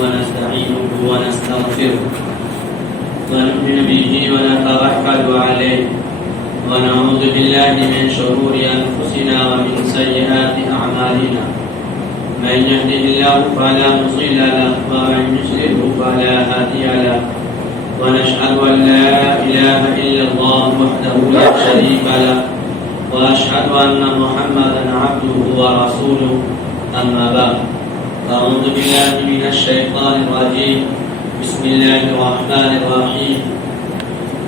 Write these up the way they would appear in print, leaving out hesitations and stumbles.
ونستعينه ونستغفره ونؤمن به ونتوكل عليه ونعوذ بالله من شرور أنفسنا ومن سيئات أعمالنا من يهده الله فلا مضل له ومن يضلل فلا هادي له ونشهد أن لا إله إلا الله وحده لا شريك له وأشهد أن محمدا عبده ورسوله أما بعد أعوذ بالله من الشيطان الرجيم بسم الله الرحمن الرحيم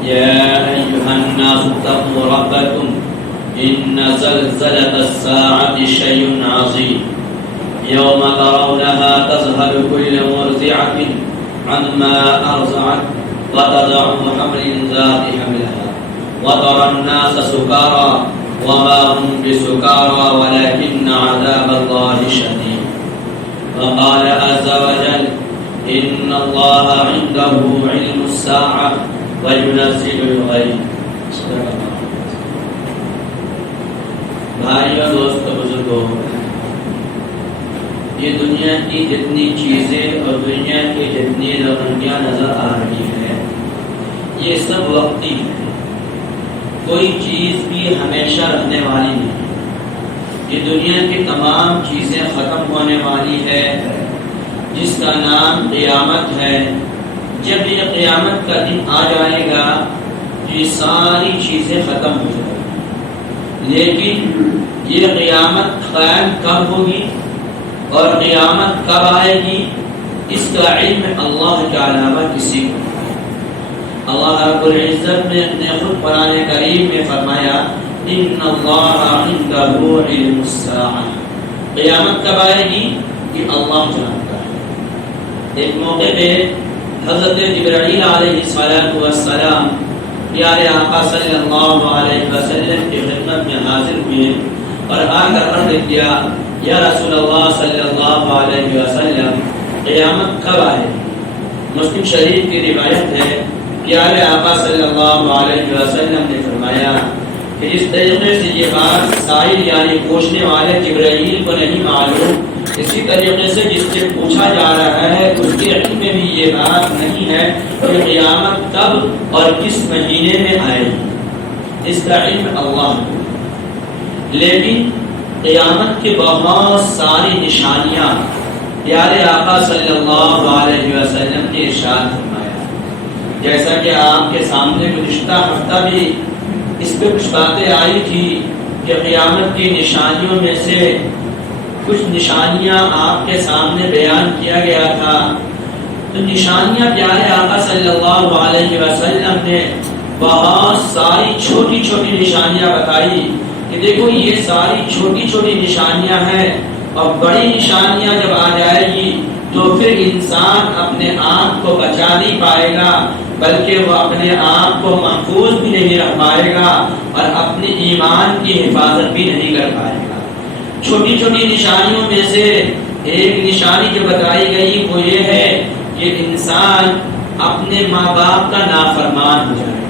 يا أيها الناس اتقوا ربكم إن زلزلة الساعة شيء عظيم يوم ترونها تذهل كل مرضعة عما أرضعت وتضع حمل ذات حملها وترى الناس سكارى وما هم بسكارى ولكن عذاب الله شديد وقال عز وجل إن الله عنده علم الساعة وينزل الغيث. بھائیوں دوستو بزرگوں، یہ دنیا کی جتنی چیزیں اور دنیا کی جتنی رونقیاں نظر آ رہی ہے یہ سب وقتی ہے، کوئی چیز بھی ہمیشہ رہنے والی نہیں. یہ دنیا کی تمام چیزیں ختم ہونے والی ہے جس کا نام قیامت ہے. جب یہ قیامت کا دن آ جائے گا یہ ساری چیزیں ختم ہو جائیں گی، لیکن یہ قیامت قائم کب ہوگی اور قیامت کب آئے گی اس کا علم اللہ کے علاوہ کسی کو. اللہ رب العزت نے اپنے خود قرآن کریم میں فرمایا ان اللہ عنده علم الساعہ. قیامت کب آئے گی یہ اللہ جانتا ہے. ایک موقع پہ حضرت جبرائیل علیہ السلام پیارے آقا صلی اللہ علیہ وسلم کی خدمت میں حاضر ہوئے اور آ کر عرض کیا یا رسول اللہ صلی اللہ علیہ وسلم قیامت کب آئے گی؟ مسلم شریف کی روایت ہے پیارے آقا صلی اللہ علیہ وسلم نے فرمایا کہ اس طریقے سے یہ بات سائل یعنی پوچھنے والے جبرائیل کو نہیں معلوم، اسی طریقے سے جس سے پوچھا جا رہا ہے اس کے علم میں بھی یہ بات نہیں ہے کہ قیامت کب اور کس مہینے میں آئے گی، اس کا علم اللہ کو. لیکن قیامت کی بہت ساری نشانیاں پیارے آقا صلی اللہ علیہ وسلم نے ارشاد فرمایا. جیسا کہ آپ کے سامنے گزشتہ ہفتہ بھی اس پہ کچھ باتیں آئی تھی کہ قیامت کی نشانیوں میں سے کچھ نشانیاں آپ کے سامنے بیان کیا گیا تھا. تو نشانیاں پیارے آقا صلی اللہ علیہ وسلم نے بہت ساری چھوٹی چھوٹی نشانیاں بتائی کہ دیکھو یہ ساری چھوٹی چھوٹی نشانیاں ہیں اور بڑی نشانیاں جب آ جائے گی تو پھر انسان اپنے آپ کو بچا نہیں پائے گا بلکہ وہ اپنے آپ کو محفوظ بھی نہیں رکھ پائے گا اور اپنے ایمان کی حفاظت بھی نہیں کر پائے گا. چھوٹی چھوٹی نشانیوں میں سے ایک نشانی جو بتائی گئی وہ یہ ہے کہ انسان اپنے ماں باپ کا نافرمان ہو جائے گا.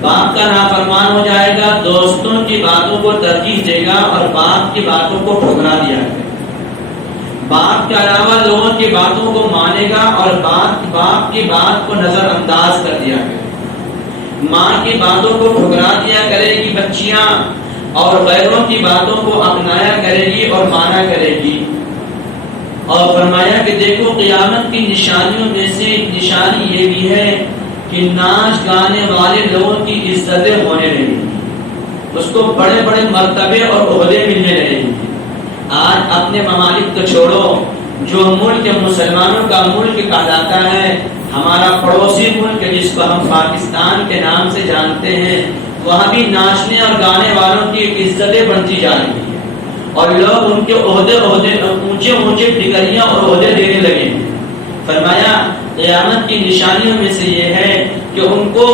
باپ کا نافرمان ہو جائے گا، دوستوں کی باتوں کو ترجیح دے گا اور باپ کی باتوں کو ٹھکرا دیا گا. باپ کے علاوہ لوگوں کی باتوں کو مانے گا اور باپ کی بات کو نظر انداز کر دیا گا. ماں کی باتوں کو ٹھکرا دیا کرے گی بچیاں اور غیروں کی باتوں کو اپنایا کرے گی اور مانا کرے گی. اور فرمایا کہ دیکھو قیامت کی نشانیوں میں سے ایک نشانی یہ بھی ہے کہ ناچ گانے والے لوگوں کی عزتیں ہونے لگیں گی، اس کو بڑے بڑے مرتبے اور عہدے ملنے لگیں گے. آج اپنے ممالک کو چھوڑو، جو ملک مسلمانوں کا ملک کہلاتا ہے، ہمارا پڑوسی ملک جس کو ہم پاکستان کے نام سے جانتے ہیں، وہاں بھی ناچنے اور گانے والوں کی عزتیں بڑھتی جا رہی ہیں اور لوگ ان کے عہدے اونچے ڈگریاں اور عہدے دینے لگے. فرمایا قیامت کی نشانیوں میں سے یہ ہے کہ ان کو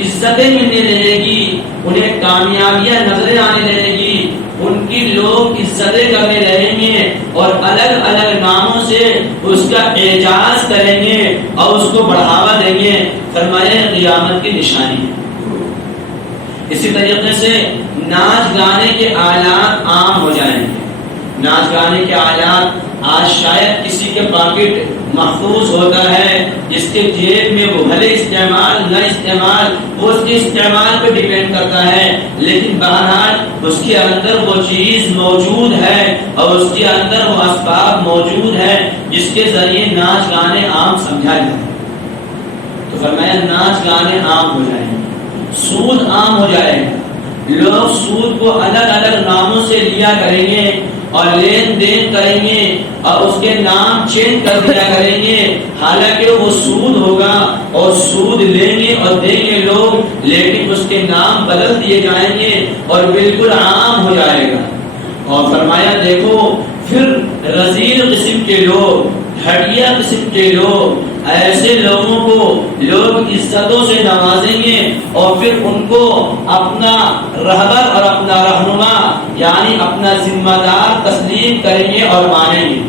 عزتیں ملنے لگے گی، انہیں کامیابیاں نظریں آنے لگے گی، ان کی لوگ عزتیں کرنے لگیں گے اور الگ الگ ناموں سے اس کا اعزاز کریں گے اور اس کو بڑھاوا دیں گے. فرمایا قیامت کی نشانی. اسی طریقے سے ناچ گانے کے آلات عام ہو جائیں گے. ناچ گانے کے آلات آج شاید کسی کے پاکٹ محفوظ ہوتا ہے، جس کے جیب میں وہ بھلے استعمال نہ استعمال، وہ اس کے استعمال پہ ڈیپینڈ کرتا ہے، لیکن بہرحال اس کے اندر وہ چیز موجود ہے اور اس کے اندر وہ اسباب موجود ہے جس کے ذریعے ناچ گانے عام سمجھا جائے۔ تو فرمایا ناچ گانے عام ہو جائیں گے، سود عام ہو جائے گا، لوگ سود کو الگ الگ ناموں سے لیا کریں گے اور لین دین کریں گے اور اس کے نام چینج کر دیا کریں گے، حالانکہ وہ سود ہوگا اور سود لیں گے اور دیں گے لوگ، لیکن اس کے نام بدل دیے جائیں گے اور بالکل عام ہو جائے گا۔ اور فرمایا دیکھو پھر رذیل قسم کے لوگ، گھٹیا قسم کے لوگ، ایسے لوگوں کو لوگ عزتوں سے نوازیں گے اور پھر ان کو اپنا رہبر اور اپنا رہنما یعنی اپنا ذمہ دار تسلیم کریں گے اور مانیں گے،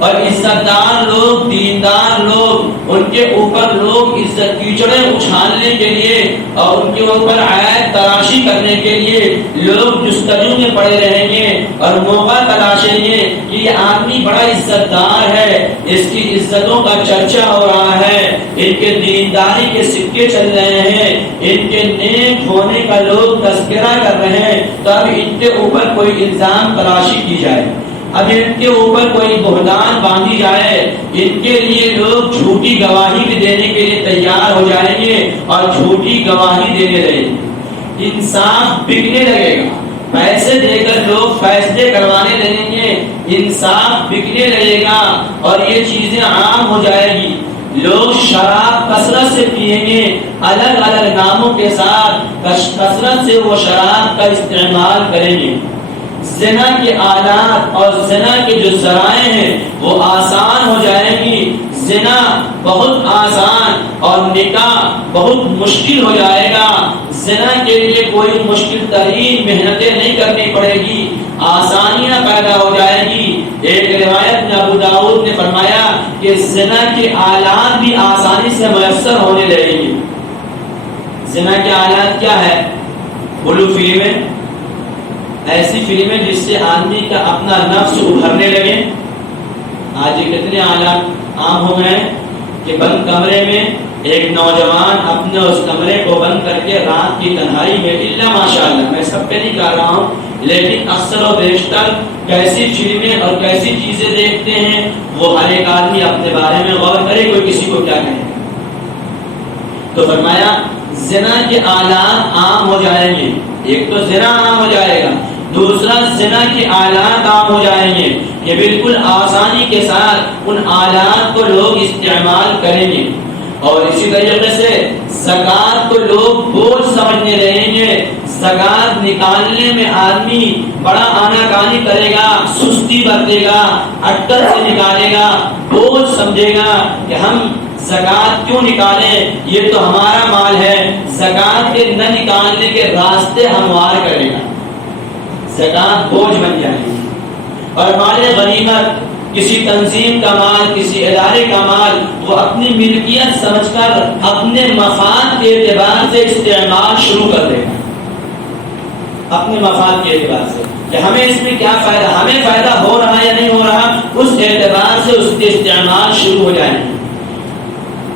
اور عزت دار لوگ، دیندار لوگ، ان کے اوپر لوگ عزت کیچڑے اچھالنے کے لیے اور ان کے اوپر عیب تراشی کرنے کے لیے لوگ جستجو میں پڑے رہیں گے اور موقع تلاشیں گے کہ یہ آدمی بڑا عزت دار ہے، اس کی عزتوں کا چرچا ہو رہا ہے، ان کے دینداری کے سکے چل رہے ہیں، ان کے نیک ہونے کا لوگ تذکرہ کر رہے ہیں، تو اب ان کے اوپر کوئی الزام تراشی کی جائے، اب ان کے اوپر کوئی بہتان باندھی جائے، ان کے لیے لوگ جھوٹی گواہی بھی دینے کے لیے تیار ہو جائیں گے اور جھوٹی گواہی دینے لگیں گے، انصاف بکنے لگے گا، پیسے دے کر لوگ فیصلے کروانے لگیں گے، انصاف بکنے لگے گا اور یہ چیزیں عام ہو جائے گی، لوگ شراب کثرت سے پیئیں گے، الگ الگ ناموں کے ساتھ کثرت سے وہ شراب کا استعمال کریں گے، زنا کے آلات اور زنا کے جو ذرائع ہیں وہ آسان ہو جائیں گی، زنا بہت آسان اور نکاح بہت مشکل ہو جائے گا، زنا کے لیے کوئی مشکل ترین محنتیں نہیں کرنی پڑے گی، آسانیاں پیدا ہو جائے گی۔ ایک روایت میں ابو داؤد نے فرمایا کہ زنا کے آلات بھی آسانی سے میسر ہونے لگیں گے۔ زنا کے آلات کیا ہے؟ بلو فلمیں، ایسی فلمیں جس سے آدمی کا اپنا نفس ابھرنے لگے۔ آج یہ کتنے آلات عام ہو گئے کہ بند کمرے میں ایک نوجوان اپنے اس کمرے کو بند کر کے رات کی تنہائی میں، اللہ ماشاءاللہ میں سب پہ نہیں کہہ رہا ہوں، لیکن اکثر و بیشتر کیسی فلمیں اور کیسی چیزیں دیکھتے ہیں وہ ہر ایک آدمی اپنے بارے میں غور کرے، کوئی کسی کو کیا کہے۔ تو فرمایا زنا کے آلات عام ہو جائیں گے، ایک تو زنا عام ہو جائے گا، دوسرا زنا کے آلات عام ہو جائیں گے، یہ بالکل آسانی کے ساتھ ان آلات کو لوگ استعمال کریں گے، اور اسی طریقے سے زکوٰۃ کو لوگ بوجھ سمجھنے لگیں گے، زکوٰۃ نکالنے میں آدمی بڑا آناکانی کرے گا، سستی برتے گا، اٹکل سے نکالے گا، بوجھ سمجھے گا کہ ہم زکوٰۃ کیوں نکالیں، یہ تو ہمارا مال ہے، زکوٰۃ کے نہ نکالنے کے راستے ہموار کرے گا، زکوٰۃ بوجھ بن جائے گی، اور مال غنیمت کسی تنظیم کا مال، کسی ادارے کا مال وہ اپنی ملکیت سمجھ کر اپنے مفاد کے اعتبار سے استعمال شروع کر دے گا، اپنے مفاد کے اعتبار سے کہ ہمیں اس میں کیا فائدہ، ہمیں فائدہ ہو رہا ہے یا نہیں ہو رہا، اس اعتبار سے اس کے استعمال شروع ہو جائیں گے۔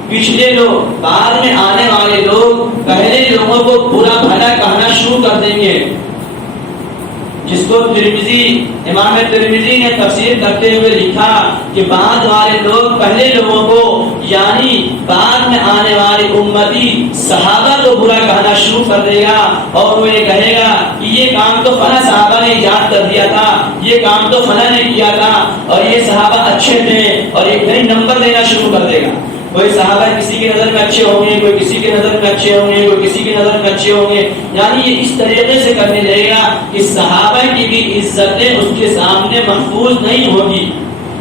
پچھلے لوگ، بعد میں آنے والے لوگ پہلے لوگوں کو برا بھلا کہنا شروع کر دیں گے، جس کو امام ترمذی نے تفسیر کرتے ہوئے لکھا کہ بعد والے لوگ پہلے لوگوں کو یعنی بعد میں آنے والی امتی صحابہ کو برا کہنا شروع کر دے گا، اور وہ یہ کہے گا کہ یہ کام تو فلاں صحابہ نے ایجاد کر دیا تھا، یہ کام تو فلاں نے کیا تھا، اور یہ صحابہ اچھے تھے، اور ایک نئی نمبر دینا شروع کر دے گا۔ کوئی صحابہ کسی کی نظر میں اچھے ہوں گے، کوئی کسی کی نظر میں اچھے ہوں گے، کوئی کسی کی نظر میں اچھے ہوں گے، یعنی یہ اس طریقے سے کرنے لگے گا کہ صحابہ کی بھی عزتیں اس کے سامنے محفوظ نہیں ہوگی۔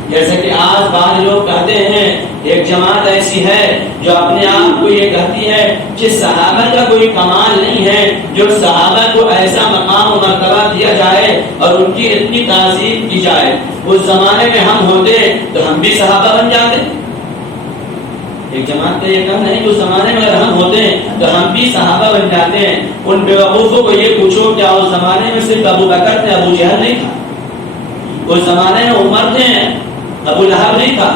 جیسے کہ آج بعض لوگ کہتے ہیں، ایک جماعت ایسی ہے جو اپنے آپ کو یہ کہتی ہے کہ صحابہ کا کوئی کمال نہیں ہے جو صحابہ کو ایسا مقام و مرتبہ دیا جائے اور ان کی اتنی تعظیم کی جائے، اس زمانے میں ہم ہوتے تو ہم بھی صحابہ بن جاتے۔ ایک جماعت کا یہ کہنا ہے کہ اس زمانے میں اگر ہم ہوتے ہیں تو ہم بھی صحابہ بن جاتے ہیں۔ ان بیوقوفوں کو یہ پوچھو کیا اس زمانے میں صرف ابو بکر نے ابو جہل نہیں تھا؟ اس زمانے میں عمر تھے، ابو لہب نہیں تھا،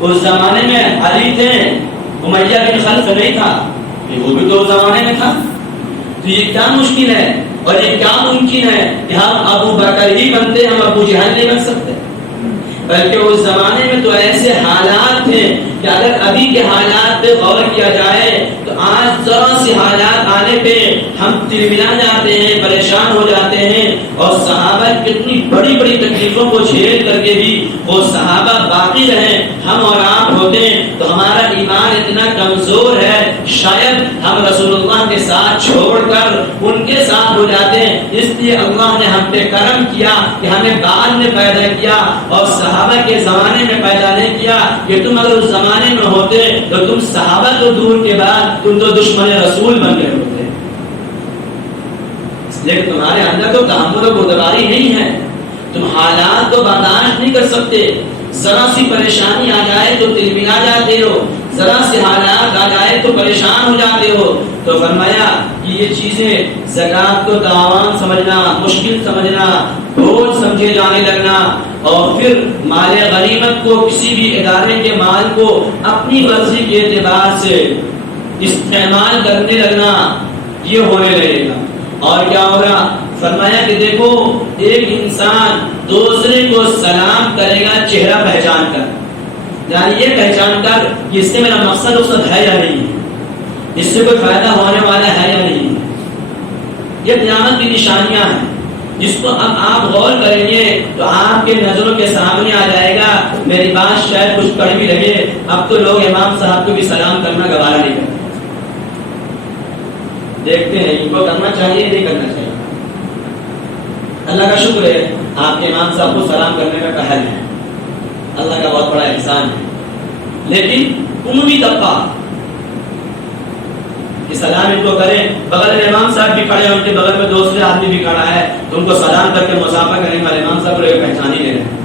اس زمانے میں علی تھے، امیہ بن خلف نہیں تھا، وہ بھی تو اس زمانے میں تھا. تو یہ کیا مشکل ہے اور یہ کیا ممکن ہے کہ ہم ابو بکر ہی بنتے، ہم ابو جہل نہیں بن سکتے؟ بلکہ اس زمانے میں تو ایسے حالات تھے کہ اگر ابھی کے حالات پہ غور کیا جائے تو آج ذرا سی حالات آنے پہ ہم تلملا جاتے ہیں، پریشان ہو جاتے ہیں. اور صحابہ کتنی بڑی بڑی تکلیفوں کو جھیل کر کے بھی وہ صحابہ باقی رہے. ہم اور آپ ہوتے تو ہمارا ایمان اتنا کمزور ہے، شاید ہم رسول اللہ کے ساتھ چھوڑ کر ان کے ساتھ ہو جاتے ہیں. اس لیے اللہ نے ہم پہ کرم کیا کہ ہمیں بعد میں پیدا کیا اور صحابہ کے زمانے میں پیدا نہیں کیا. کہ تم اگر اس زمانے میں ہوتے تو تم صحابہ تو دور کے بعد تم تو دشمن رسول بن گئے ہوتے. اس لیے تمہارے اندر تو تحمل و بردباری نہیں ہے، تم حالات کو برداشت نہیں کر سکتے. ذرا سی پریشانی آ جائے تو تلملا جاتے ہو، ذرا سے حالات آ جائے تو پریشان ہو جاتے ہو. تو فرمایا کہ یہ چیزیں زکات کو تاوان سمجھنا، مشکل سمجھنا، بوجھ سمجھے جانے لگنا اور پھر مال غنیمت کو، کسی بھی ادارے کے مال کو اپنی مرضی کے اعتبار سے استعمال کرنے لگنا، یہ ہونے لگے گا. اور کیا ہوگا؟ فرمایا کہ دیکھو ایک انسان دوسرے کو سلام کرے گا چہرہ پہچان کر، یعنی یہ پہچان کر کہ اس سے میرا مقصد ہے یا نہیں، اس سے کوئی فائدہ ہونے والا ہے یا نہیں. یہ قیامت کی نشانیاں ہیں جس کو اب آپ غور کریں گے تو آپ کے نظروں کے سامنے آ جائے گا. میری بات شاید کچھ کڑوی لگے، اب تو لوگ امام صاحب کو بھی سلام کرنا گوارا نہیں کرتے. دیکھتے ہیں ان کو کرنا چاہیے نہیں کرنا چاہیے. اللہ کا شکر ہے آپ کے امام صاحب کو سلام کرنے کا پہل ہے، اللہ کا بہت بڑا احسان ہے. لیکن عمومی طبقہ کہ سلام ان کو کریں، بغل میں امام صاحب بھی کھڑے ہیں، ان کے بغل میں دوسرے آدمی بھی کھڑا ہے تو ان کو سلام کر کے مصافحہ کرنے والے امام صاحب کو پہچان ہی لے رہے ہیں.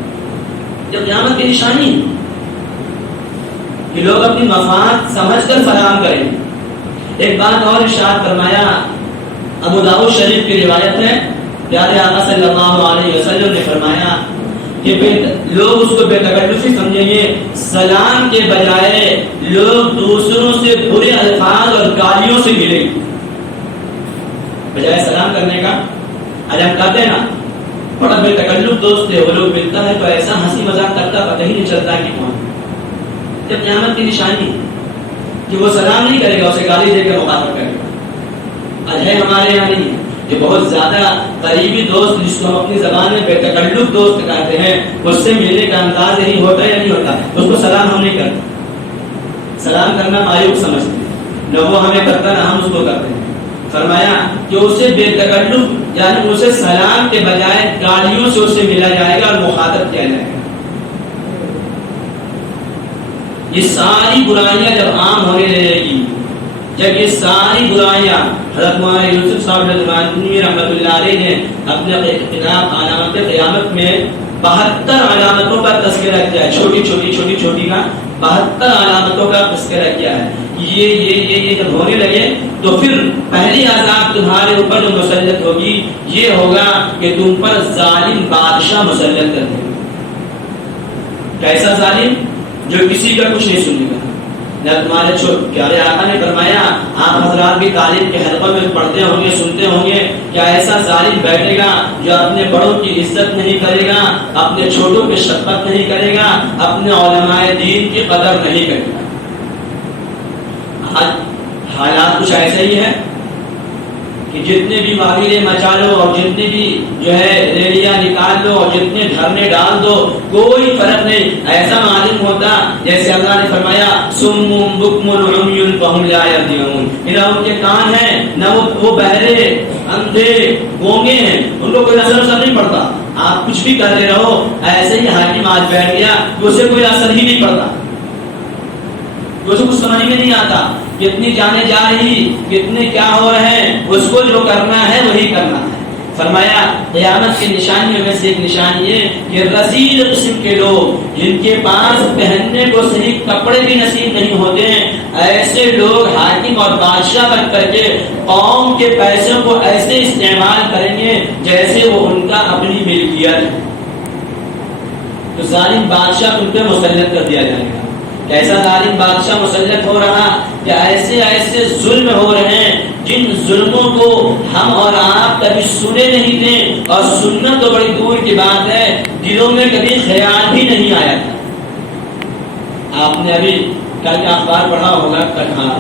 جب قیامت کی نشانی کہ لوگ اپنی مفاد سمجھ کر سلام کریں. ایک بات اور ارشاد فرمایا، ابو داؤد شریف کی روایت ہے، پیارے آقا صلی اللہ علیہ وسلم نے فرمایا کہ لوگ اس کو بے تکلفی سمجھیں گے، سلام کے بجائے لوگ دوسروں سے برے الفاظ اور گالیوں سے ملیں گے. بجائے سلام کرنے کا اگر ہم کہتے ہیں نا بڑا بے تکلف دوست ہے، وہ لوگ ملتا ہے تو ایسا ہنسی مذاق کرتا پتہ ہی نہیں چلتا کہ کون. جب قیامت کی نشانی کہ وہ سلام نہیں کرے گا، اسے گالی دے کے مخاطب کرے گا. ہے ہمارے یہاں نہیں کہ بہت زیادہ قریبی دوست جس کو ہم اپنی زبان میں بے تکلف دوست کہتے ہیں، اس سے ملنے کا انداز یہی ہوتا ہے یا نہیں ہوتا؟ اس کو سلام ہم نہیں کرتے. سلام کرنا معیوب سمجھتے ہیں، نہ وہ ہمیں کرتا نہ ہم اس کو کرتے ہیں. فرمایا کہ اسے بے تکلف یعنی اسے سلام کے بجائے گالیوں سے اسے ملا جائے گا اور مخاطب کیا جائے گا. یہ ساری برائیاں جب عام ہونے لگے گی، جب یہ ساری برائیاں، حضرت مولانا یوسف صاحب رحمۃ اللہ علیہ نے اپنے کتاب علامت قیامت میں 72 علامتوں کا تذکرہ کیا ہے. چھوٹی چھوٹی کا 72 علامتوں کا تذکرہ کیا ہے. یہ جب ہونے لگے تو پھر پہلی عذاب تمہارے اوپر جو مسلط ہوگی یہ ہوگا کہ تم پر ظالم بادشاہ مسلط کر دے. کیسا ظالم؟ جو کسی کا کچھ نہیں سنے گا. تمہارے پیارے آقا نے فرمایا، آپ حضرات بھی تعلیم کے حلقوں میں پڑھتے ہوں گے، سنتے ہوں گے، کیا ایسا ظالم بیٹھے گا جو اپنے بڑوں کی عزت نہیں کرے گا، اپنے چھوٹوں پہ شفقت نہیں کرے گا، اپنے علماء دین کی قدر نہیں کرے گا. آج حالات کچھ ایسے ہی ہے کہ جتنے بھی معاملے مچا لو اور جتنے بھی جو ہے ریلیاں نکال لو اور جتنے دھرنے ڈال دو، کوئی فرق نہیں. ایسا معلوم ہوتا جیسے اللہ نے فرمایا سم بکم عمی فهم لا يرجعون، نہ ان کے کان ہیں نہ وہ بہرے اندھے گونگے ہیں، ان کو کوئی اثر نہیں پڑتا. آپ کچھ بھی کرتے رہو، ایسے ہی حاکم آج بیٹھ گیا کہ اسے کوئی اثر ہی نہیں پڑتا، اسے کچھ سمجھ میں نہیں آتا. کتنی جانے جا رہی، کتنے کیا ہو رہے ہیں، اس کو جو کرنا ہے وہی کرنا ہے. فرمایا قیامت کی نشانیوں میں سے ایک نشانی یہ کہ رذیل قسم کے لوگ جن کے پاس پہننے کو صحیح کپڑے بھی نصیب نہیں ہوتے ہیں، ایسے لوگ حاکم اور بادشاہ بن کر کے قوم کے پیسوں کو ایسے استعمال کریں گے جیسے وہ ان کا اپنی ملکیت ہے. تو ظالم بادشاہ تم پہ مسلط کر دیا جائے گا. کیسا ظالم بادشاہ مسلط ہو رہا کہ ایسے ایسے ظلم ہو رہے ہیں جن ظلموں کو ہم اور آپ کبھی سنے نہیں تھے, اور سننا تو بڑی دور کی بات ہے, دلوں میں کبھی خیال بھی نہیں آیا تھا. آپ نے ابھی کل کا اخبار پڑھا ہوگا,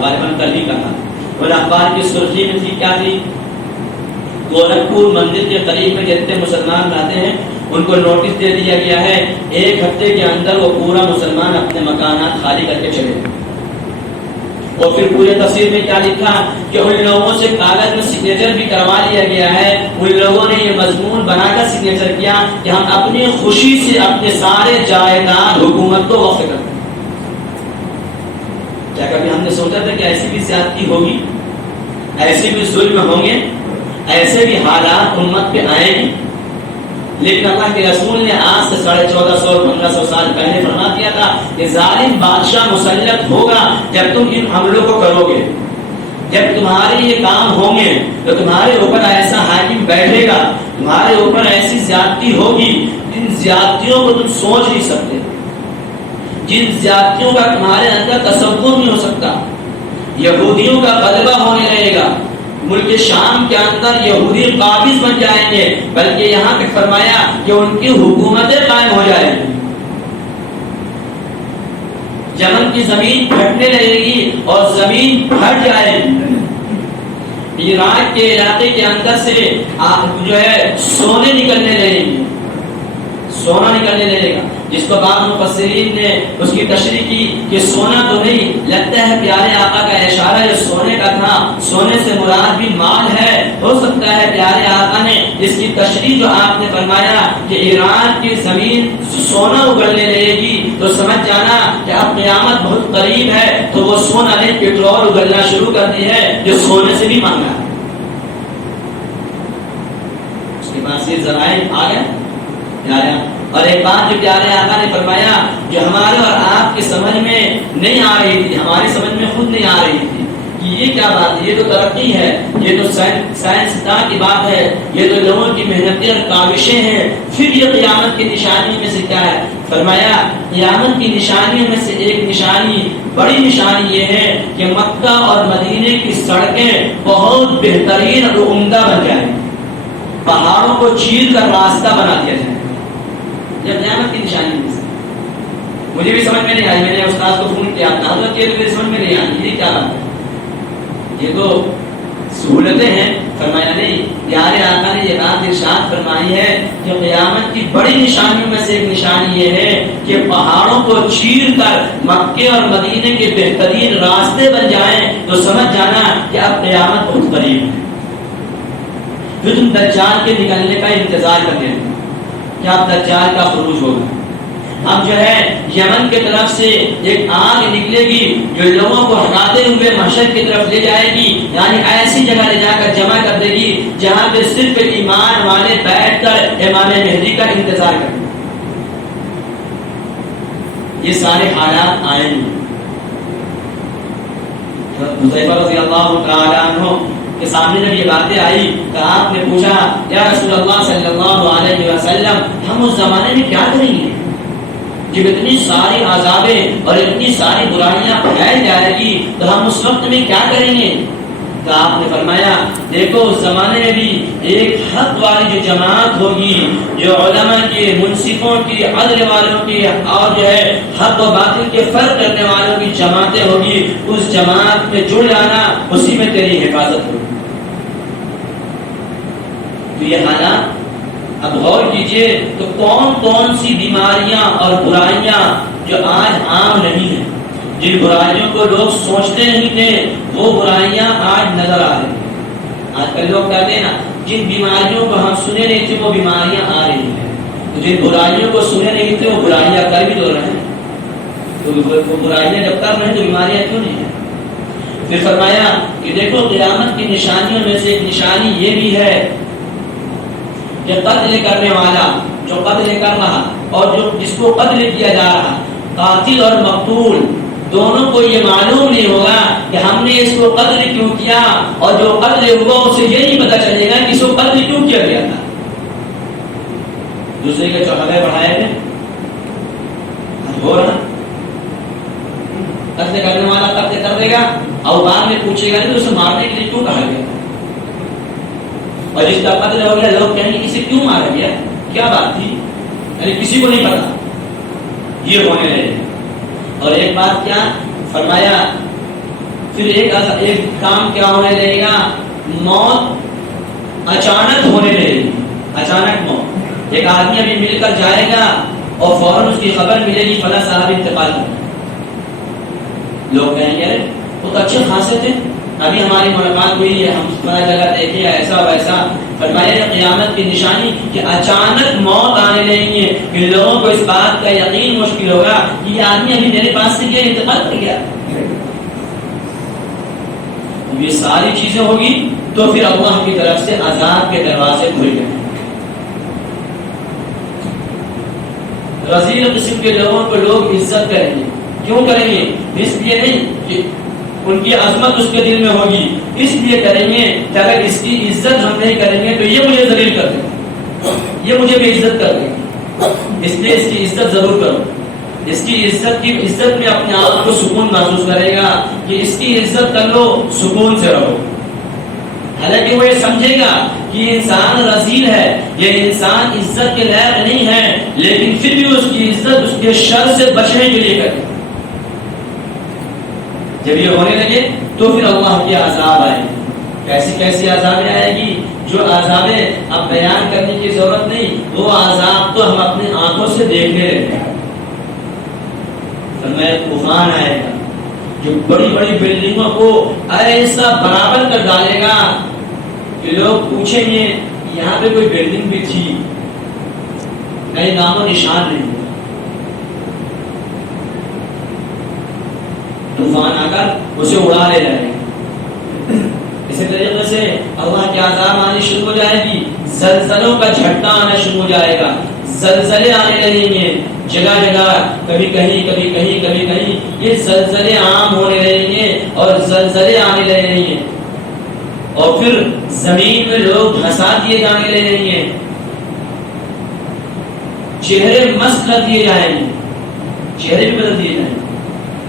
غالباً کل ہی کہا, اور اخبار کی سرخی میں تھی کیا تھی, گورکھپور مندر کے قریب میں جتنے مسلمان رہتے ہیں ان کو نوٹس دے دیا گیا ہے, 1 ہفتے کے اندر وہ پورا مسلمان اپنے مکانات خالی کر کے چلے. اور پھر پورے تفسیر میں کیا لکھا کہ ان لوگوں سے کاغذ میں سگنیچر بھی کروا لیا گیا ہے. ان لوگوں نے یہ مضمون بنا کر سگنیچر کیا کہ ہم اپنی خوشی سے اپنے سارے جائیداد حکومت کو وقف کرتے ہیں. کیا کبھی ہم نے سوچا تھا کہ ایسی بھی زیادتی ہوگی, ایسے بھی ظلم ہوں گے, ایسے بھی حالات امت پہ آئیں گے؟ لیکن اللہ کے رسول نے آج سے 1450-1500 سال پہلے فرما دیا تھا کہ ظالم بادشاہ مسلط ہوگا جب تم ان حملوں کو کرو گے. جب تمہارے یہ کام ہوں گے تو تمہارے اوپر ایسا حاکم بیٹھے گا, تمہارے اوپر ایسی زیادتی ہوگی جن زیادتیوں کو تم سوچ نہیں سکتے, جن زیادتیوں کا تمہارے اندر تصور نہیں ہو سکتا. یہودیوں کا غلبہ ہونے لگے گا, ملک شام کے اندر یہودی قابض بن جائیں گے, بلکہ یہاں تک فرمایا کہ ان کی حکومتیں قائم ہو جائیں گی. یمن کی زمین پھٹنے لگے گی اور زمین پھٹ جائے گی. عراق کے علاقے کے اندر سے جو ہے سونے نکلنے لگیں گے, سونا نکلنے لگے گا, جس کو بعض مفسرین نے اس کی تشریح کی کہ سونا تو نہیں, لگتا ہے پیارے آقا کا اشارہ جو سونے کا تھا, سونے سے مراد بھی مال ہے. ہو سکتا ہے پیارے آقا نے اس کی تشریح جو آپ نے فرمایا کہ ایران کی زمین سونا اگلنے لگے گی تو سمجھ جانا کہ اب قیامت بہت قریب ہے, تو وہ سونا نے پیٹرول اگلنا شروع کر دی ہے جو سونے سے بھی مانگا ہے. اس کے بعد یہ ذرائع آ گئے. اور ایک بات جو پیارے آقا نے فرمایا جو ہمارے اور آپ کی سمجھ میں نہیں آ رہی تھی, ہماری سمجھ میں خود نہیں آ رہی تھی کہ یہ کیا بات ہے, یہ تو ترقی ہے, یہ تو سائنسداں کی بات ہے, یہ تو لوگوں کی محنتیں اور کاوشیں ہیں, پھر یہ قیامت کی نشانی میں سے کیا ہے. فرمایا قیامت کی نشانیوں میں سے ایک نشانی, بڑی نشانی یہ ہے کہ مکہ اور مدینے کی سڑکیں بہت بہترین اور عمدہ بن جائیں, پہاڑوں کو چیر کر راستہ بنا دیا جائے. یہ قیامت کی نشانی ہے. مجھے بھی سمجھ میں نہیں آئی, میں نے استاد کو فون کیا تھا تو میرے سمجھ میں نہیں آئی یہ کیا بات ہے, یہ تو سہولتیں ہیں. فرمایا نہیں, پیارے آقا نے یہ بات ارشاد فرمائی ہے کہ قیامت کی بڑی نشانیوں میں سے ایک نشانی یہ ہے کہ پہاڑوں کو چیر کر مکے اور مدینے کے بہترین راستے بن جائیں, تو سمجھ جانا کہ اب قیامت بہت قریب ہے. پھر تم دجال کے نکلنے کا انتظار کرتے ہیں کہ اب دجال کا خروج ہوگا. اب جو ہے یمن کی طرف سے ایک آگ نکلے گی جو لوگوں کو ہٹاتے ہوئے محشر کی طرف لے جائے گی, یعنی ایسی جگہ لے جا کر جمع کر دے گی جہاں پہ صرف ایمان والے بیٹھ کر امام مہدی کا انتظار کریں. یہ سارے حالات آئیں گے. حذیفہ رضی اللہ تعالی عنہ کے سامنے جب یہ باتیں آئی تو آپ نے پوچھا یا رسول اللہ صلی اللہ علیہ وسلم, ہم اس زمانے میں کیا کریں گے جب اتنی ساری عذابیں اور اتنی ساری برائیاں پھیل جائے گی, تو ہم اس وقت میں کیا کریں گے؟ تو آپ نے فرمایا دیکھو اس زمانے میں بھی ایک حق والی جو جماعت ہوگی, جو علماء کی, منصفوں کی, عدل والوں کی, اور جو ہے حق و باطل کے فرق کرنے والوں کی جماعتیں ہوگی, اس جماعت میں جڑ جانا, اسی میں تیری حفاظت ہوگی. تو یہ حالات اب غور کیجئے تو کون کون سی بیماریاں اور برائیاں جو آج عام نہیں ہیں, جن برائیوں کو لوگ سوچتے نہیں تھے وہ برائیاں آج نظر آ رہی ہیں. آج کل لوگ کہتے ہیں نا جن بیماریوں کو ہم سنے نہیں تھے وہ بیماریاں آ رہی ہیں, تو جن برائیوں کو سنے نہیں تھے وہ برائیاں کر بھی تو رہے ہیں. تو وہ برائیاں جب کر رہے ہیں تو بیماریاں کیوں نہیں ہیں؟ پھر فرمایا کہ دیکھو قیامت کی نشانیوں میں سے ایک نشانی یہ بھی ہے کہ قتل کرنے والا جو قتل کر رہا اور جو جس کو قتل کیا جا رہا, قاتل اور مقتول, دونوں کو یہ معلوم نہیں ہوگا کہ ہم نے اس کو قتل کیوں کیا, اور جو قتل ہوا اسے یہ نہیں پتہ چلے گا کہ اس کو قتل کیوں کیا گیا تھا. دوسرے کے چوہدے بڑھائے تھے, ہو رہا قتل کرنے والا قتل کر دے گا اور بعد میں پوچھے گا نہیں تو اسے مارنے کے لیے کیوں کہا گیا، اور جس کا قتل ہو گیا لوگ کہیں گے اسے کیوں مارا گیا، کیا بات تھی، یعنی کسی کو نہیں پتا، یہ ہونے لگے۔ اور ایک بات کیا فرمایا، پھر ایک کام کیا ہونے لگے گا، موت اچانک ہونے لگے گی، اچانک موت۔ ایک آدمی ابھی مل کر جائے گا اور فوراً اس کی خبر ملے گی فلاں صاحب انتقال کر، لوگ کہیں گے وہ تو اچھے خاصے تھے، ابھی ہماری ملاقات ہوئی ہے، ہم فلاں جگہ دیکھے ایسا ویسا۔ فرمایا قیامت کی نشانی کہ اچانک موت آنے لگیں گے، کہ لوگوں کو اس بات کا یقین مشکل ہوگا کہ یہ آدمی ابھی میرے پاس سے گیا انتقال کر گیا۔ یہ ساری چیزیں ہوگی تو پھر اللہ کی طرف سے عذاب کے دروازے کھل گئے۔ رذیل قسم کے لوگوں کو لوگ عزت کریں گے، کیوں کریں گے؟ اس لیے نہیں کہ ان کی عظمت اس کے دل میں ہوگی، اس لیے کریں گے کہ اگر اس کی عزت ہم نہیں کریں گے تو یہ مجھے ذلیل کر دیں گے، یہ مجھے بے عزت کر دیں گے، اس لیے اس کی عزت ضرور کرو۔ اس کی عزت میں اپنے آپ کو سکون محسوس کرے گا کہ اس کی عزت کر لو، سکون سے رہو۔ حالانکہ وہ یہ سمجھے گا کہ یہ انسان رذیل ہے، یہ انسان عزت کے لائق نہیں ہے، لیکن پھر بھی اس کی عزت اس کے شر سے بچنے کے لیے کرے۔ جب یہ ہونے لگے تو پھر اللہ کی عذاب آئے گی۔ کیسی کیسی عذابیں آئے گی، جو عذابیں اب بیان کرنے کی ضرورت نہیں، وہ عذاب تو ہم اپنی آنکھوں سے دیکھنے رہتے ہیں۔ فرمایا طوفان آئے گا جو بڑی بڑی بلڈنگوں کو ایسا برابر کر ڈالے گا کہ لوگ پوچھیں گے یہاں پہ کوئی بلڈنگ بھی تھی، کہیں نام و نشان نہیں۔ طوفان آ کر اسے اڑا لے جائے گا۔ اسی طریقے سے اللہ کے عذاب آنے شروع ہو جائے گی، زلزلوں کا جھٹکا آنا شروع ہو جائے گا، زلزلے آنے لگیں گے جگہ جگہ، کبھی کہیں کبھی کہیں کبھی کہیں، یہ زلزلے عام ہونے لگیں گے اور زلزلے آنے لگیں گے، اور پھر زمین میں لوگ دھسا دیے جانے لگیں گے، چہرے مسخ کر دیے جائیں گے، چہرے بھی بدل دیے جائیں گے،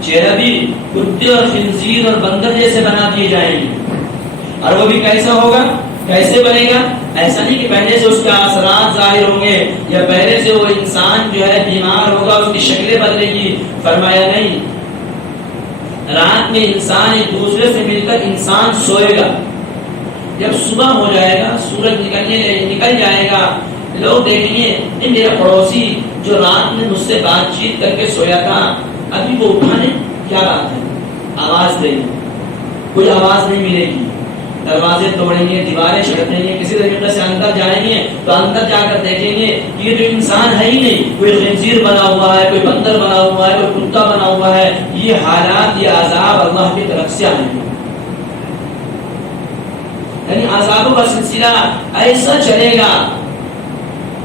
چہرہ بھی کتے اور خنزیر اور بندر جیسے بنا دیے جائیں گے۔ اور وہ بھی کیسا ہوگا، کیسے بنے گا؟ ایسا نہیں کہ پہلے سے اس کا اثرات ظاہر ہوں گے یا پہلے سے وہ انسان جو ہے بیمار ہوگا اس کی شکلیں بدلے گی۔ فرمایا نہیں، رات میں انسان ایک دوسرے سے مل کر انسان سوئے گا، جب صبح ہو جائے گا سورج نکل جائے گا، لوگ دیکھیں گے میرا پڑوسی جو رات میں مجھ سے بات چیت کر کے سویا تھا ابھی وہ اٹھانے، کیا بات ہے؟ آواز دیں گے، کوئی آواز نہیں ملے گی، دروازے توڑیں گے، دیواریں چھڑکیں گے، کسی طریقے سے اندر جائیں گے تو اندر جا کر دیکھیں گے کہ یہ تو انسان ہے ہی نہیں، کوئی خنزیر بنا ہوا ہے، کوئی بندر بنا ہوا ہے، کوئی کتا بنا ہوا ہے۔ یہ حالات، یہ عذاب اللہ کی طرف سے آئیں گے، یعنی عذابوں کا سلسلہ ایسا چلے گا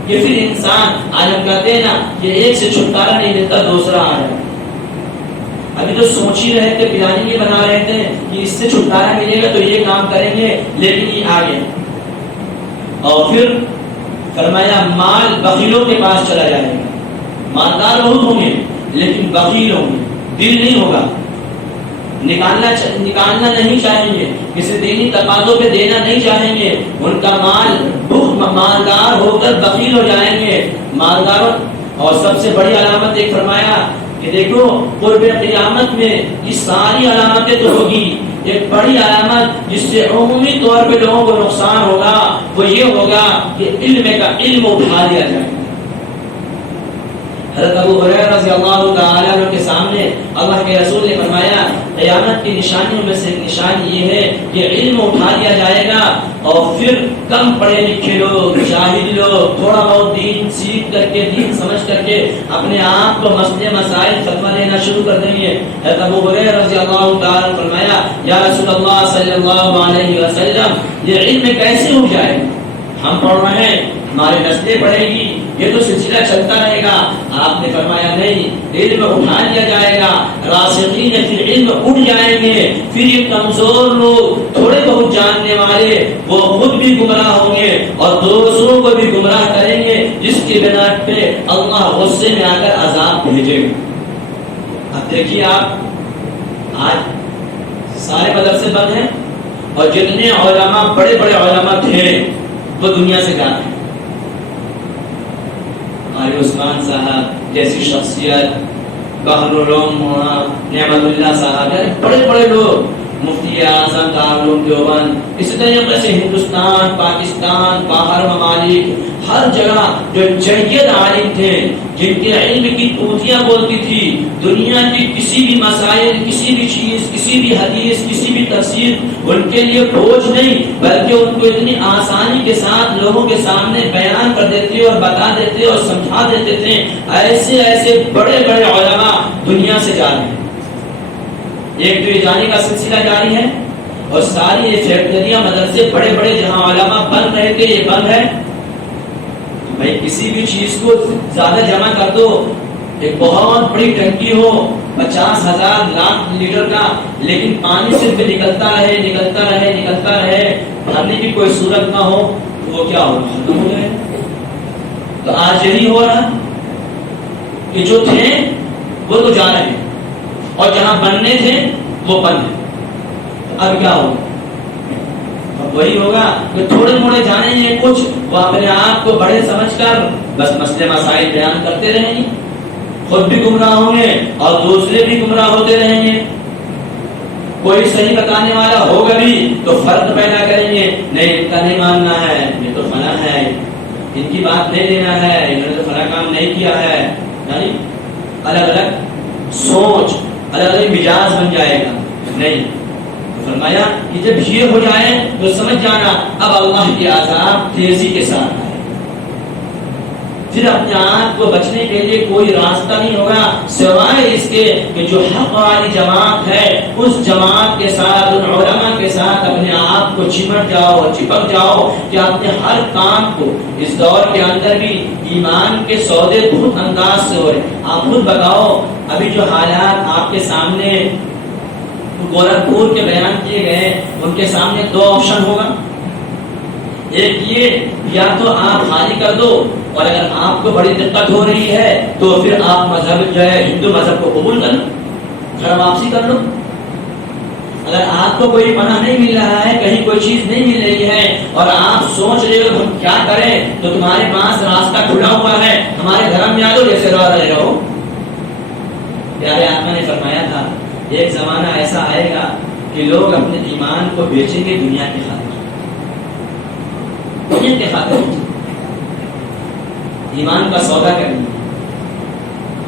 کہ پھر انسان عالم کہتے ہیں نا کہ ایک سے چھٹکارا نہیں ملتا دوسرا آ رہا ہے۔ ابھی تو سوچ ہی رہے تھے، پلاننگ یہ بنا رہے تھے کہ اس سے چھٹکارا ملے گا تو یہ کام کریں گے، لیکن یہ آ گیا۔ اور پھر فرمایا مال بخیلوں کے پاس چلا جائے گا، مالدار بہت ہوں گے لیکن بخیل ہوں گے، دل نہیں ہوگا، نکالنا نہیں چاہیں گے، کسی دینی تقاضوں پہ دینا نہیں چاہیں گے، ان کا مالدار ہو کر بخیل ہو جائیں گے، مالدار۔ اور سب سے بڑی علامت ایک فرمایا کہ دیکھو قرب قیامت میں یہ ساری علامتیں تو ہوگی، ایک بڑی علامت جس سے عمومی طور پہ لوگوں کو نقصان ہوگا وہ یہ ہوگا کہ علم اٹھا لیا جائے گا۔ حضرت ابو ہریرہ رضی اللہ تعالی عنہ کے سامنے اللہ کے رسول نے فرمایا قیامت کی نشانیوں میں سے ایک نشانی یہ ہے کہ علم اٹھا لیا جائے گا، اور پھر کم پڑھے لکھے لوگ، جاہل لوگ، تھوڑا بہت دین سیکھ کر کے، دین سمجھ کر کے اپنے آپ کو مسئلے مسائل فتویٰ دینا شروع کر دیں گے۔ حضرت ابو ہریرہ رضی اللہ تعالی عنہ فرمایا یا رسول اللہ صلی اللہ علیہ وسلم یہ علم کیسے ہو جائے گا؟ ہم پڑھ رہے ہیں، ہماری نسلیں پڑھے گی، یہ تو سلسلہ چلتا رہے گا۔ آپ نے فرمایا نہیں، علم اٹھا لیا جائے گا، راسخین فی العلم اٹھ جائیں گے، پھر یہ کمزور لوگ، تھوڑے بہت جاننے والے، وہ خود بھی گمراہ ہوں گے اور دوسروں کو بھی گمراہ کریں گے، جس کی بنا پہ اللہ غصے میں آ کر عذاب بھیجے گا۔ اب دیکھیے آپ آج سارے مدرسے بند ہیں اور جتنے علماء بڑے بڑے علماء تھے وہ دنیا سے گئے ہیں. قاری عثمان صاحب جیسی شخصیت، بحر العلوم نعمت اللہ صاحب، بڑے بڑے لوگ، مفتی اعظم دارالعلوم دیوبند، اسی طریقے سے ہندوستان، پاکستان، باہر ممالک، ہر جگہ جو جید عالم تھے جن کے علم کی توتیاں بولتی تھی، دنیا کی کسی بھی مسائل، کسی بھی چیز، کسی بھی حدیث، کسی بھی تفسیر ان کے لیے بوجھ نہیں، بلکہ ان کو اتنی آسانی کے ساتھ لوگوں کے سامنے بیان کر دیتے اور بتا دیتے اور سمجھا دیتے تھے. ایسے ایسے بڑے بڑے علماء دنیا سے جا رہے ہیں. ایک تو یہ جانے کا سلسلہ جاری ہے اور ساری یہ فیکٹریاں، مدرسے بڑے بڑے جہاں علماء بن رہے تھے یہ بند ہے. بھائی کسی بھی چیز کو زیادہ جمع کر دو، ایک بہت بڑی ٹنکی ہو 50,000 لاکھ لیٹر کا، لیکن پانی صرف نکلتا رہے نکلتا رہے نکلتا رہے، بھرنے کی کوئی صورت نہ ہو تو وہ کیا ہو، ختم ہو جائے. تو آج یہی ہو رہا کہ جو تھے وہ تو جا رہے ہیں اور جہاں بننے تھے وہ بند ہیں. اب کیا ہوگا؟ اب وہی ہوگا کہ تھوڑے موڑے جانے ہیں کچھ، وہ اپنے آپ کو بڑے سمجھ کر بس مسئلے مسائل بیان کرتے رہیں گے، خود بھی گمراہ ہوں گے اور دوسرے بھی گمراہ ہوتے رہیں گے. کوئی صحیح بتانے والا ہوگا بھی تو فرق پیدا کریں گے، نہیں ان کا نہیں ماننا ہے، یہ تو فلاں ہے، ان کی بات نہیں لینا ہے، انہوں نے تو فلاں کام نہیں کیا ہے. یعنی الگ الگ سوچ، الگ الگ مزاج بن جائے گا. نہیں، فرمایا کہ جب یہ ہو جائے تو سمجھ جانا اب اللہ کی عذاب تیزی کے ساتھ آئے. پھر اپنے آپ کو بچنے کے لیے کوئی راستہ نہیں ہوگا سوائے اس کے کہ جو حق والی جماعت ہے اس جماعت کے ساتھ، ان علماء کے ساتھ اپنے آپ کو چمٹ جاؤ، چپک جاؤ کہ اپنے ہر کام کو اس دور کے اندر بھی ایمان کے سودے بہت انداز سے ہو رہے. آپ خود بتاؤ ابھی جو حالات آپ کے سامنے گورکھپور کے بیان کیے گئے، ان کے سامنے دو آپشن ہوگا. ایک یہ، یا تو آپ خالی کر دو، اور اگر آپ کو بڑی دقت ہو رہی ہے تو پھر آپ مذہب جو ہے ہندو مذہب کو قبول کر لو، گھر واپسی کر لو. اگر آپ کو کوئی پناہ نہیں مل رہا ہے، کہیں کوئی چیز نہیں مل رہی ہے اور آپ سوچ رہے ہو ہم کیا کریں، تو تمہارے پاس راستہ کھلا ہوا ہے، ہمارے دھرم میں آ جاؤ، جیسے رہ رہے ہو. پیارے آقا نے فرمایا تھا ایک زمانہ ایسا آئے گا کہ لوگ اپنے ایمان کو بیچیں گے دنیا کی خاطر. دنیا کے خاطر ایمان کا سودا کریں گے.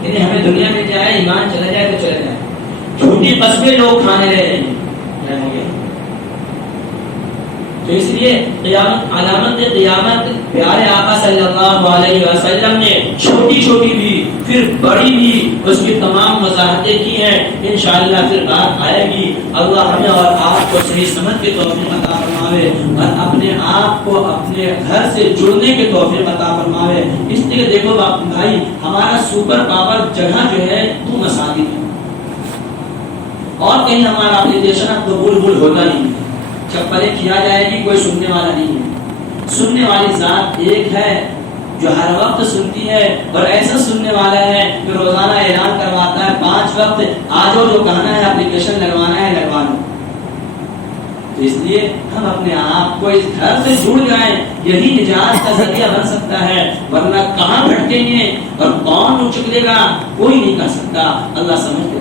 یعنی ہمیں دنیا میں جائے، ایمان چلا جائے تو چلا جائے. جھوٹی قسمیں لوگ کھانے رہے ہیں. تو اس لیے قیامت، علامت قیامت پیارے آقا صلی اللہ علیہ وسلم نے چھوٹی چھوٹی بھی پھر بڑی بھی اس کی تمام وضاحتیں کی ہیں. انشاءاللہ پھر بات آئے گی. اللہ ہمیں اور آپ کو صحیح سمجھ کے توفیق عطا فرماوے اور اپنے آپ کو اپنے گھر سے جڑنے کے توفیق عطا فرماوے. اس لیے دیکھو بھائی، ہمارا سپر پاور جگہ جو ہے وہ مساجد ہے، اور کہیں ہمارا اپلیکیشن اب قبول ہوتا نہیں ہے. چپلیں کیا جائے گی، کوئی سننے والا نہیں ہے. سننے والی ذات ایک ہے جو ہر وقت سنتی ہے، اور ایسا سننے والا ہے جو روزانہ اعلان کرواتا ہے 5 وقت آ جاؤ، جو کہنا ہے اپلیکیشن لگوانا ہے لگوا لو. تو اس لیے ہم اپنے آپ کو اس گھر سے جڑ جائیں، یہی نجات کا ذریعہ بن سکتا ہے. ورنہ کہاں بھٹکیں گے اور کون اٹھ چکے گا کوئی نہیں کر سکتا. اللہ سمجھ کے